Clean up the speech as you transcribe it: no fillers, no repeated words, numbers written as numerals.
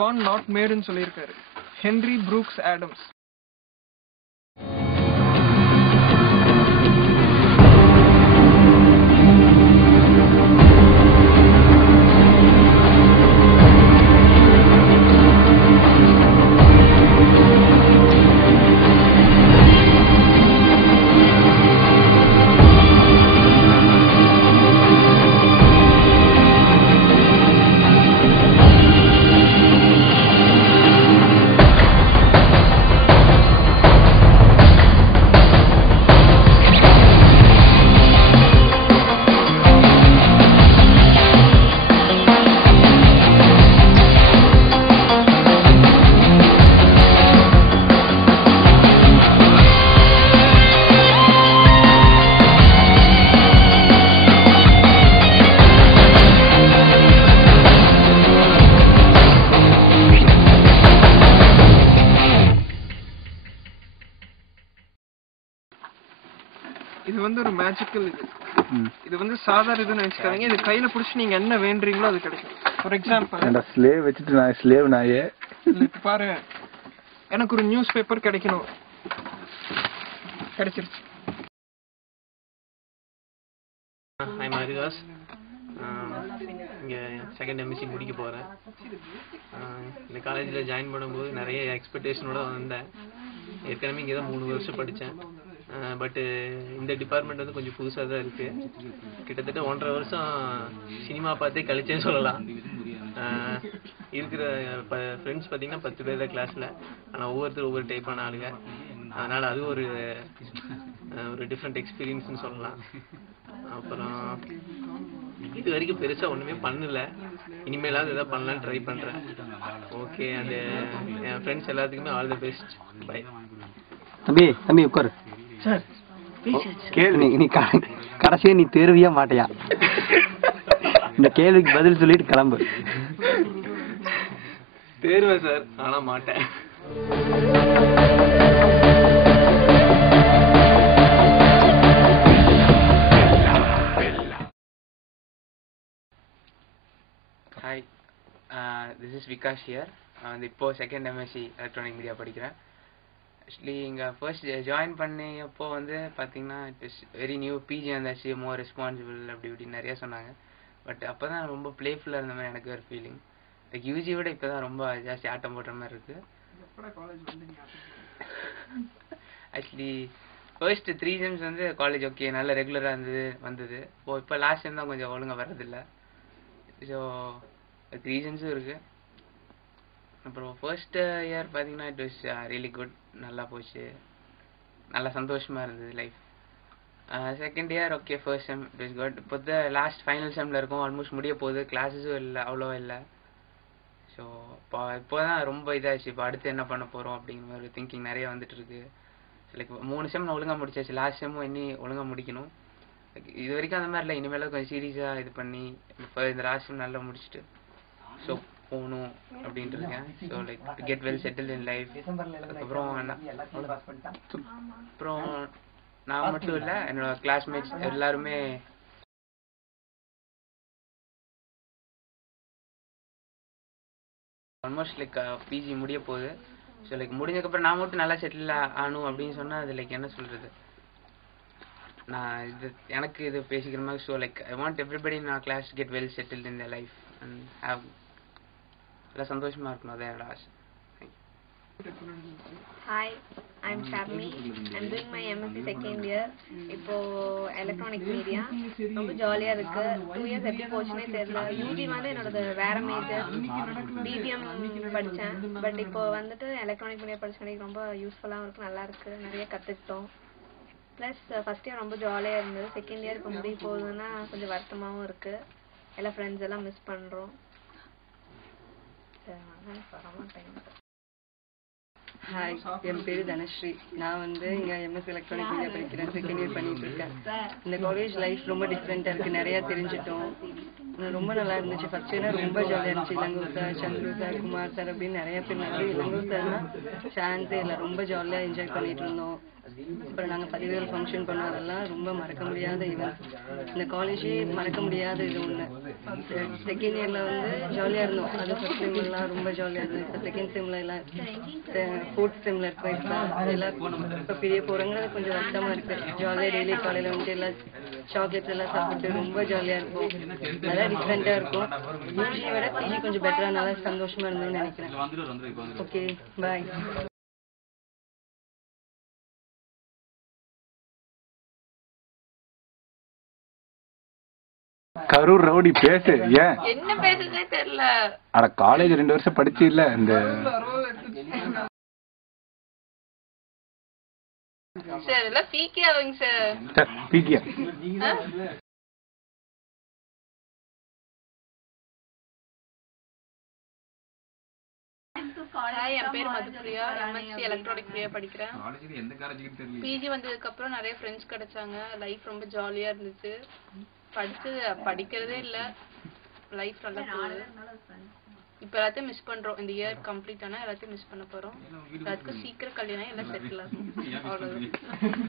born not made ன்னு சொல்லியிருக்காரு Henry Brooks Adams. இது வந்து ஒரு மேஜிக்கல் இது வந்து சாதாரண இதுன்னு நினைச்சுக்காதீங்க. இது கையில புடிச்சு நீங்க என்ன வேண்டீங்களோ அது கிடைக்கும். ஃபார் எக்ஸாம்பிள் ஸ்லேவ் வச்சுட்டு நான் ஸ்லேவ் நாயே இப்ப பாரு, எனக்கு ஒரு நியூஸ் பேப்பர் கிடைக்கணும், கிடைச்சிருச்சு. I'm Haridas. இங்கே செகண்ட் எம்எஸ்சி முடிக்க போகிறேன். இந்த காலேஜில் ஜாயின் பண்ணும்போது நிறைய எக்ஸ்பெக்டேஷனோட வந்தேன். ஏற்கனவே இங்கே தான் 3 வருஷம் படித்தேன். பட்டு இந்த டிபார்ட்மெண்ட் வந்து கொஞ்சம் புதுசாக தான் இருக்குது. கிட்டத்தட்ட 1.5 வருஷம் சினிமா பார்த்தே கழிச்சேன்னு சொல்லலாம். இருக்கிற ஃப்ரெண்ட்ஸ் பார்த்தீங்கன்னா 10 பேர் தான் கிளாஸில். ஆனால் ஒவ்வொருத்தரும் ஒவ்வொரு டைப்பான ஆளுங்க. அதனால் அது ஒரு டிஃப்ரெண்ட் எக்ஸ்பீரியன்ஸ்னு சொல்லலாம். அப்புறம் இது வரைக்கும் பெருசாக ஒன்றுமே பண்ணல. இனிமேலாவது எதாவது பண்ணலான்னு ட்ரை பண்ணுறேன். ஓகே, அந்த என் ஃப்ரெண்ட்ஸ் எல்லாத்துக்குமே ஆல் தி பெஸ்ட். பை. தம்பி உட்காரு. கேள்வி நீ கடைசியா நீ தேர்வியா மாட்டியா? இந்த கேள்விக்கு பதில் சொல்லிட்டு கிளம்பு. தேர்வேன் சார், ஆனா மாட்டேன். Hi, this is Vikash here. இப்போ செகண்ட் எம்எஸ்சி எலக்ட்ரானிக் மீடியா படிக்கிறேன். ஆக்சுவலி இங்கே ஃபர்ஸ்ட் ஜாயின் பண்ணியப்போ வந்து பார்த்தீங்கன்னா it is very new. PG வந்தாச்சு, மோர் ரெஸ்பான்சிபிள் அப்படி இப்படின்னு நிறையா சொன்னாங்க. பட் அப்போ தான் ரொம்ப பிளேஃபுல்லாக இருந்த மாதிரி எனக்கு ஒரு ஃபீலிங். லைக் யூஜி விட இப்போ தான் ரொம்ப ஜாஸ்தி ஆட்டம் போடுற மாதிரி இருக்குது. ஆக்சுவலி ஃபர்ஸ்ட் 3 செம்ஸ் வந்து காலேஜ் ஓகே நல்ல ரெகுலராக வந்தது. இப்போ லாஸ்ட் டைம் தான் கொஞ்சம் ஒழுங்காக வர்றதில்லை. ஸோ 3 செம்ஸும் இருக்குது. அப்புறம் ஃபர்ஸ்ட் இயர் பார்த்தீங்கன்னா இட் வாஸ் ரியலி குட். நல்லா போச்சு, நல்லா சந்தோஷமாக இருந்தது life. Second year okay, first sem it was good. இப்போ தான் லாஸ்ட் ஃபைனல் செம்மில் இருக்கும், ஆல்மோஸ்ட் முடிய போகுது. கிளாஸஸும் இல்லை, அவ்வளோவா இல்லை. ஸோ இப்போ தான் ரொம்ப இதாகிடுச்சு. இப்போ அடுத்து என்ன பண்ண போகிறோம் அப்படிங்கிற மாதிரி திங்கிங் நிறைய வந்துட்டு இருக்கு. லைக் 3 செம் நான் ஒழுங்காக முடிச்சாச்சு, லாஸ்ட் செம்மும் இன்னி ஒழுங்காக முடிக்கணும். இது வரைக்கும் அந்த மாதிரி இல்லை, இனிமேல் கொஞ்சம் சீரியஸாக இது பண்ணி இப்போ இந்த லாஸ்ட் செம் நல்லா முடிச்சுட்டு ஸோ போகணும் அப்படின்ட்டு இருக்கேன். So like to get well settle in life. அதுக்கப்புறம் அப்புறம் நான் மட்டும் இல்லை, என்னோட கிளாஸ்மேட்ஸ் எல்லாருமே ஆல்மோஸ்ட் லைக் பிஜி முடிய போகுது. ஸோ லைக் முடிஞ்சதுக்கப்புறம் நான் மட்டும் நல்லா செட்டில் ஆகணும் அப்படின்னு சொன்னால் அது லைக் என்ன சொல்கிறது, நான் இது எனக்கு இது பேசிக்கிற மாதிரி. So like I want everybody in our class get well settle in the life and have எல்லாம் சந்தோஷமாக இருக்கணும். அதான் என்னோட ஆசை. Hi, I'm Sharmi. I'm doing my MSc second year. இப்போ எலக்ட்ரானிக் மீடியா ரொம்ப ஜாலியாக இருக்குது. 2 இயர்ஸ் எப்படி போச்சுன்னே தெரியல. யூஜி வந்து என்னோட வேற மேஜர் பிபிஎம் படித்தேன். பட் இப்போ வந்துட்டு எலக்ட்ரானிக் மீடியா படிச்ச ரொம்ப யூஸ்ஃபுல்லாகவும் இருக்குது, நல்லா இருக்குது, நிறைய கற்றுக்கிட்டோம். ப்ளஸ் ஃபஸ்ட் இயர் ரொம்ப ஜாலியாக இருந்தது. செகண்ட் இயர் இப்போ முடிய போகுதுன்னா கொஞ்சம் வருத்தமாகவும் இருக்குது. எல்லா ஃப்ரெண்ட்ஸ் எல்லாம் மிஸ் பண்ணுறோம். ஹாய், என் பேர் தனஸ்ரீ. நான் வந்து இங்கே எம்எஸ் எலக்ட்ரானிக் மீடியா படிக்கிறேன், செகண்ட் இயர் பண்ணிட்டு இருக்கேன். இந்த காலேஜ் லைஃப் ரொம்ப டிஃப்ரெண்ட்டாக இருக்குது, நிறையா தெரிஞ்சிட்டோம். ரொம்ப நல்லா இருந்துச்சு. ஃபர்ஸ்ட் இயர் ரொம்ப ஜாலியாக இருந்துச்சு. Ilango sir, Chandru sir, Kumar sir அப்படின்னு நிறைய பேர். இளங்கோ சார்னா சான்ஸே இல்லை, ரொம்ப ஜாலியாக என்ஜாய் பண்ணிட்டு இருந்தோம். அப்புறம் நாங்கள் பதிவேல் ஃபங்க்ஷன் பண்ணோம். அதெல்லாம் ரொம்ப மறக்க முடியாத ஈவெண்ட். இந்த காலேஜே மறக்க முடியாத இது ஒன்று. செகண்ட் இயரில் வந்து ஜாலியாக இருந்தோம். அது ஃபர்ஸ்ட் செம்லாம் ரொம்ப ஜாலியாக இருந்தோம். இப்போ செகண்ட் செம்மில் எல்லாம் ஃபோர்த் செம்மில் இருக்கோம். இப்போ எல்லாம் இப்போ பிரிய போகிறவங்க கொஞ்சம் வருத்தமாக இருக்குது. ஜாலியாக டெய்லி காலையில் வந்துட்டு எல்லாம் சாக்லேட்ஸ் எல்லாம் சாப்பிட்டு ரொம்ப ஜாலியாக இருக்கும். நல்லா டிஃப்ரெண்ட்டாக இருக்கும். யூஜியை விட பிஜி கொஞ்சம் பெட்டராக நல்லா சந்தோஷமாக இருந்தோம்னு நினைக்கிறேன். ஓகே, பாய். கரூர் ரவுடி பேசு. ஏன் என்ன பேசுறதே தெரியல. அட காலேஜ் 2 வருஷம் படிச்சு இல்ல இந்த சார் எல்லாம் பீக்கே ஆகுங்க சார். பீக்கியா ஹாய், என் பேர் மதுப்ரியா. எம்எஸ்சி எலக்ட்ரானிக் பிரியா படிக்கிறேன். பிஜி வந்ததுக்கு அப்புறம் நிறைய ஃப்ரெண்ட்ஸ் கிடைச்சாங்க. லைஃப் ரொம்ப ஜாலியா இருந்துச்சு. படிக்கிறதே இல்ல, லைஃப் நல்லா போகுது. இப்ப எல்லாத்தையும் மிஸ் பண்றோம். இந்த இயர் கம்ப்ளீட் ஆனா எல்லாத்தையும் மிஸ் பண்ண போறோம். எல்லாத்துக்கும் சீக்கிரம் கல்யாணம் எல்லாம் செட்டில் ஆகும். அவ்வளவுதான்.